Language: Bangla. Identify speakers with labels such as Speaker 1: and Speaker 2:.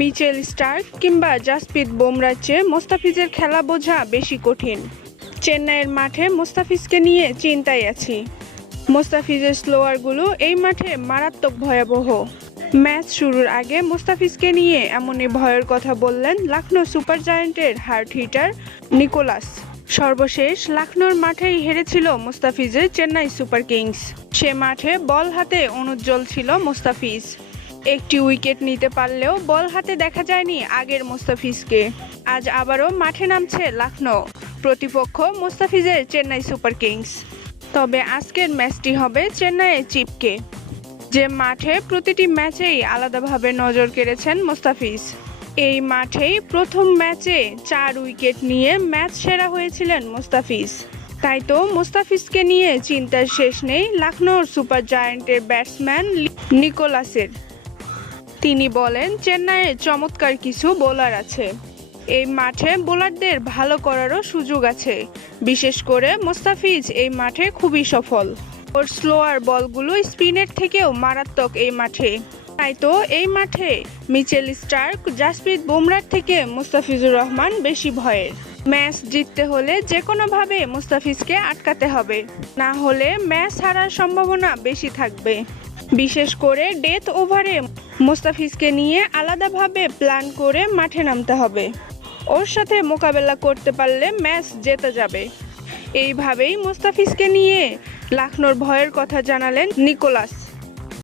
Speaker 1: মিচেল স্টার্ক কিংবা জাসপ্রীত বুমরার চেয়ে মোস্তাফিজের খেলা বোঝা বেশি কঠিন। চেন্নাইয়ের মাঠে মোস্তাফিজকে নিয়ে চিন্তায় আছি। মোস্তাফিজের স্লোয়ারগুলো এই মাঠে মারাত্মক ভয়াবহ। ম্যাচ শুরুর আগে মোস্তাফিজকে নিয়ে এমনই ভয়ের কথা বললেন লখনৌ সুপার জায়ান্টের হার্ট হিটার নিকোলাস। সর্বশেষ লখনৌর মাঠেই হেরেছিল মোস্তাফিজের চেন্নাই সুপার কিংস। সে মাঠে বল হাতে অনুজ্জ্বল ছিল মোস্তাফিজ। একটি উইকেট নিতে পারলেও বল হাতে দেখা যায়নি আগের মোস্তাফিজকে। আজ আবারও মাঠে নামছে লখনৌ, প্রতিপক্ষ মোস্তাফিজের চেন্নাই সুপার কিংস। তবে আজকের ম্যাচটি হবে চেন্নাইয়ের চিপকে, যে মাঠে প্রতিটি ম্যাচেই আলাদাভাবে নজর কেড়েছেন মোস্তাফিজ। এই মাঠেই প্রথম ম্যাচে চার উইকেট নিয়ে ম্যাচ সেরা হয়েছিলেন মোস্তাফিজ। তাই তো মোস্তাফিজকে নিয়ে চিন্তার শেষ নেই লখনৌর সুপার জায়ান্টের ব্যাটসম্যান নিকোলাসের। তিনি বলেন, চেন্নাইয়ে চমৎকার কিছু বোলার আছে। এই মাঠে বোলারদের ভালো করারও সুযোগ আছে। বিশেষ করে মোস্তাফিজ এই মাঠে খুবই সফল। ওর স্লোয়ার বলগুলো স্পিনের থেকেও মারাত্মক এই মাঠে। তাই তো এই মাঠে মিচেল স্টার্ক, জাসপ্রীত বুমরার থেকে মুস্তাফিজুর রহমান বেশি ভয়ের। ম্যাচ জিততে হলে যে কোনোভাবে মুস্তাফিজকে আটকাতে হবে। না হলে ম্যাচ হারার সম্ভাবনা বেশি থাকবে। বিশেষ করে ডেথ ওভারে মোস্তাফিজকে নিয়ে আলাদাভাবে প্ল্যান করে মাঠে নামতে হবে। ওর সাথে মোকাবেলা করতে পারলে ম্যাচ জেতে যাবে। এইভাবেই মোস্তাফিজকে নিয়ে লাখনোর ভয়ের কথা জানালেন নিকোলাস।